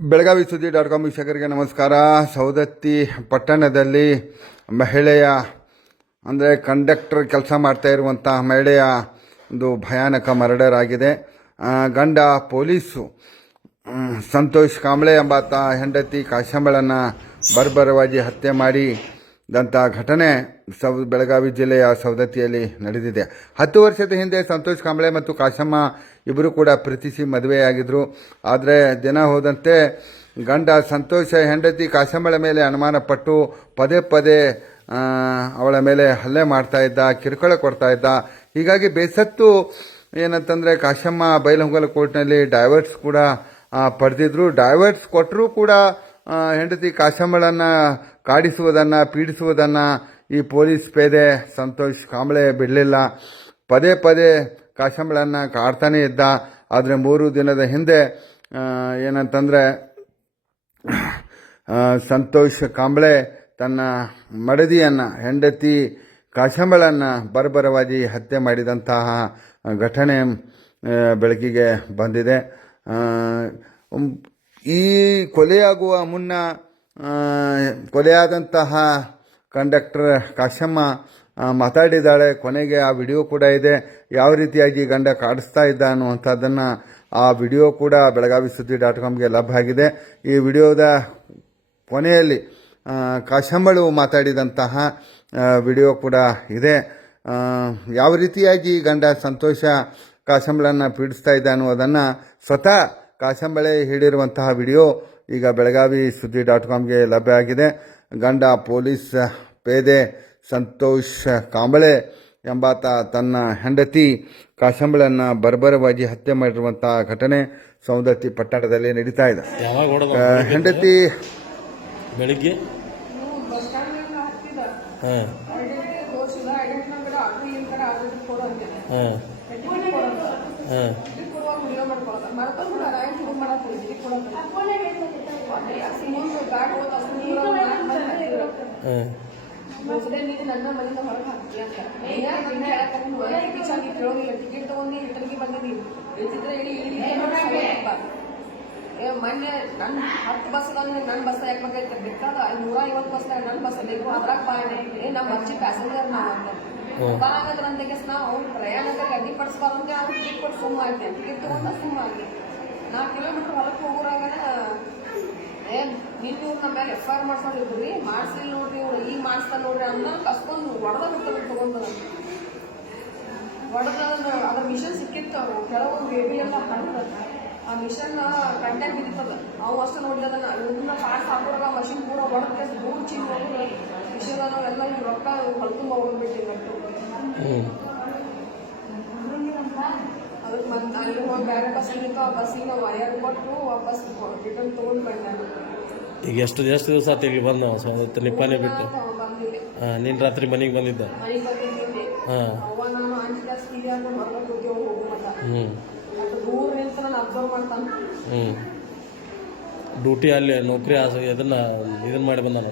ಬೆಳಗಾವಿ ಸುದ್ದಿ .com ವೀಕ್ಷಕರಿಗೆ ನಮಸ್ಕಾರ. ಸವದತ್ತಿ ಪಟ್ಟಣದಲ್ಲಿ ಮಹಿಳೆಯ ಅಂದರೆ ಕಂಡಕ್ಟರ್ ಕೆಲಸ ಮಾಡ್ತಾ ಇರುವಂಥ ಮಹಿಳೆಯ ಒಂದು ಭಯಾನಕ ಮರ್ಡರ್ ಆಗಿದೆ. ಗಂಡ ಪೊಲೀಸು ಸಂತೋಷ್ ಕಾಂಬ್ಳೆ ಎಂಬಾತ ಹೆಂಡತಿ ಕಾಶಂಬಳನ್ನು ಬರ್ಬರವಾಗಿ ಹತ್ಯೆ ಮಾಡಿದಂಥ ಘಟನೆ ಬೆಳಗಾವಿ ಜಿಲ್ಲೆಯ ಸವದತ್ತಿಯಲ್ಲಿ ನಡೆದಿದೆ. 10 ವರ್ಷದ ಹಿಂದೆ ಸಂತೋಷ್ ಕಾಂಬ್ಳೆ ಮತ್ತು ಕಾಶಮ್ಮ ಇಬ್ಬರು ಕೂಡ ಪ್ರೀತಿಸಿ ಮದುವೆಯಾಗಿದ್ದರು. ಆದರೆ ದಿನ ಹೋದಂತೆ ಗಂಡ ಸಂತೋಷ ಹೆಂಡತಿ ಕಾಶಂಬಳ ಮೇಲೆ ಅನುಮಾನ ಪಟ್ಟು ಪದೇ ಪದೇ ಅವಳ ಮೇಲೆ ಹಲ್ಲೆ ಮಾಡ್ತಾ ಇದ್ದ, ಕಿರುಕುಳ ಕೊಡ್ತಾ ಇದ್ದ. ಹೀಗಾಗಿ ಬೇಸತ್ತು ಏನಂತಂದರೆ ಕಾಶಮ್ಮ ಬೈಲಹೊಂಗಲ ಕೋರ್ಟ್ನಲ್ಲಿ ಡೈವರ್ಸ್ ಕೂಡ ಪಡೆದಿದ್ರು. ಡೈವರ್ಸ್ ಕೊಟ್ಟರೂ ಕೂಡ ಹೆಂಡತಿ ಕಾಶಂಬಳನ್ನು ಕಾಡಿಸುವುದನ್ನು, ಪೀಡಿಸುವುದನ್ನು ಈ ಪೊಲೀಸ್ ಪೇದೆ ಸಂತೋಷ್ ಕಾಂಬ್ಳೆ ಬಿಡಲಿಲ್ಲ. ಪದೇ ಪದೇ ಕಾಶಂಬಳನ್ನು ಕಾಡ್ತಾನೇ ಇದ್ದ. ಆದರೆ 3 ದಿನದ ಹಿಂದೆ ಏನಂತಂದರೆ ಸಂತೋಷ್ ಕಾಂಬ್ಳೆ ತನ್ನ ಮಡದಿಯನ್ನು, ಹೆಂಡತಿ ಕಾಶಂಬಳನ್ನು ಬರ್ಬರವಾಗಿ ಹತ್ಯೆ ಮಾಡಿದಂತಹ ಘಟನೆ ಬೆಳಕಿಗೆ ಬಂದಿದೆ. ಈ ಕೊಲೆಯಾಗುವ ಮುನ್ನ ಕೊಲೆಯಾದಂತಹ ಕಂಡಕ್ಟರ್ ಕಾಶಮ್ಮ ಮಾತಾಡಿದ್ದಾಳೆ. ಕೊನೆಗೆ ಆ ವಿಡಿಯೋ ಕೂಡ ಇದೆ. ಯಾವ ರೀತಿಯಾಗಿ ಗಂಡ ಕಾಡಿಸ್ತಾ ಇದ್ದ ಅನ್ನುವಂಥದ್ದನ್ನು ಆ ವಿಡಿಯೋ ಕೂಡ ಬೆಳಗಾವಿ ಸುದ್ದಿ .comಗೆ ಲಭ್ಯ ಆಗಿದೆ. ಈ ವಿಡಿಯೋದ ಕೊನೆಯಲ್ಲಿ ಕಾಶಂಬಳು ಮಾತಾಡಿದಂತಹ ವಿಡಿಯೋ ಕೂಡ ಇದೆ. ಯಾವ ರೀತಿಯಾಗಿ ಗಂಡ ಸಂತೋಷ ಕಾಶಂಬಳನ್ನು ಪೀಡಿಸ್ತಾ ಇದ್ದ ಅನ್ನೋದನ್ನು ಸ್ವತಃ ಕಾಶಂಬಳೆ ಹೇಳಿರುವಂತಹ ವಿಡಿಯೋ ಈಗ ಬೆಳಗಾವಿ ಸುದ್ದಿ .comಗೆ ಲಭ್ಯ ಆಗಿದೆ. ಗಂಡ ಪೊಲೀಸ್ ಪೇದೆ ಸಂತೋಷ್ ಕಾಂಬ್ಳೆ ಎಂಬಾತ ತನ್ನ ಹೆಂಡತಿ ಕಾಶಂಬಳನ್ನು ಬರ್ಬರವಾಗಿ ಹತ್ಯೆ ಮಾಡಿರುವಂಥ ಘಟನೆ ಸವದತ್ತಿ ಪಟ್ಟಣದಲ್ಲಿ ನಡೀತಾ ಇದೆ. ಹೆಂಡತಿ ಬೆಳಿಗ್ಗೆ ನನ್ನ ಮನೆಯಿಂದ ಹೊರಗೆ ಹಾಕ್ತೀಯ ಅಂತ ಕೇಳೋದಿಲ್ಲ. ಟಿಕೆಟ್ ತಗೊಂಡು ಇಟರ್ಗೆ ಬಂದಿದ್ದೀನಿ. ಇಳ್ತಿದ್ರೆ ಮೊನ್ನೆ ನನ್ನ 10 ಬಸ್ ನನ್ನ ಬಸ್ ಯಾಕೆ ಬೇಕಾಯ್ತು ಬೇಕಾದ 150 ಬಸ್ ನನ್ನ ಬಸ್ ಬೇಕು ಅದ್ರಾಗ ಬಾಳೆ ನಮ್ಮ ಅರ್ಜಿ ಪ್ಯಾಸೆಂಜರ್ ನಾವು ಅಂತ ಬಾಗದ್ರಂತೆ ನಾವು ಅವ್ರು ಪ್ರಯಾಣಕ್ಕೆ ಅಡ್ಡಿಪಡಿಸ್ಬಾರಂತೆ ಅವ್ರು ಟಿಕೆಟ್ ಕೊಟ್ಟು ಸುಮ್ಮ ಆಯ್ತು. ಟಿಕೆಟ್ ತಗೊಂಡ ಸುಮ್ಮ ಆಗಿ 4 ಕಿಲೋಮೀಟರ್ ಹೊರಕ್ಕೆ ಹೋಗೋರಾಗ ನೀವು ನಮ್ಮ ಮೇಲೆ FIR ಮಾಡ್ಸೋದಿದ್ರಿ, ಮಾಡಿಸಿಲ್ಲ ನೋಡ್ರಿ ಇವ್ರು ಈಗ ಮಾಡಿಸ್ತಾ ನೋಡ್ರಿ ಅನ್ನೋ ಕಸ್ಕೊಂಡು ಹೊಡೆದ ಬಿಡ್ತಾರೆ ತಗೊಂಡು ಹೊಡೆದ ಅದ್ರ ಮಿಷನ್ ಸಿಕ್ಕಿತ್ತು. ಅವರು ಕೆಲವು ಬೇಬಿ ಎಲ್ಲ ಹಾಡ್ತದ ಆ ಮಿಷನ್ ಕಂಟೆಂಟ್ ಬಿದ್ದಿತ್ತದ. ಅವು ಅಷ್ಟು ನೋಡಿದನ್ನ ಇವನ್ನ ಪಾಸ್ ಹಾಕೋರ ಮಷಿನ್ ಕೂಡ ಹೊಡೆದ ದೂರ ಚಿನ್ ಹೋಗಿ ಮಿಷನ್ ನಾವೆಲ್ಲ ಇವ್ ರೊಕ್ಕ ಹೊಲ್ತುಂಬ ಹೋಗ್ಬಿಟ್ಟು ಅದಕ್ಕೆ ಮತ್ತೆ ಅಲ್ಲಿ ಹೋಗಿ ಬೇರೆ ಬಸ್ಸಿಗೆ ಆ ಬಸ್ಸಿಗೆ ವಯರ್ ಕೊಟ್ಟು ವಾಪಸ್ ರಿಟರ್ನ್ ತೊಗೊಂಡು ಬಂದೆ. ಈಗ ಎಷ್ಟು ದಿವಸ ಆತ ಇಲ್ಲಿ ಬಂದ ನಿಪ್ಪಾನೆ ಬಿಟ್ಟು? ನೀನು ರಾತ್ರಿ ಮನೆಗೆ ಬಂದಿದ್ದ? ಡ್ಯೂಟಿ ಅಲ್ಲಿ ನೌಕರಿ ಇದನ್ನ ಮಾಡಿ ಬಂದಾನ?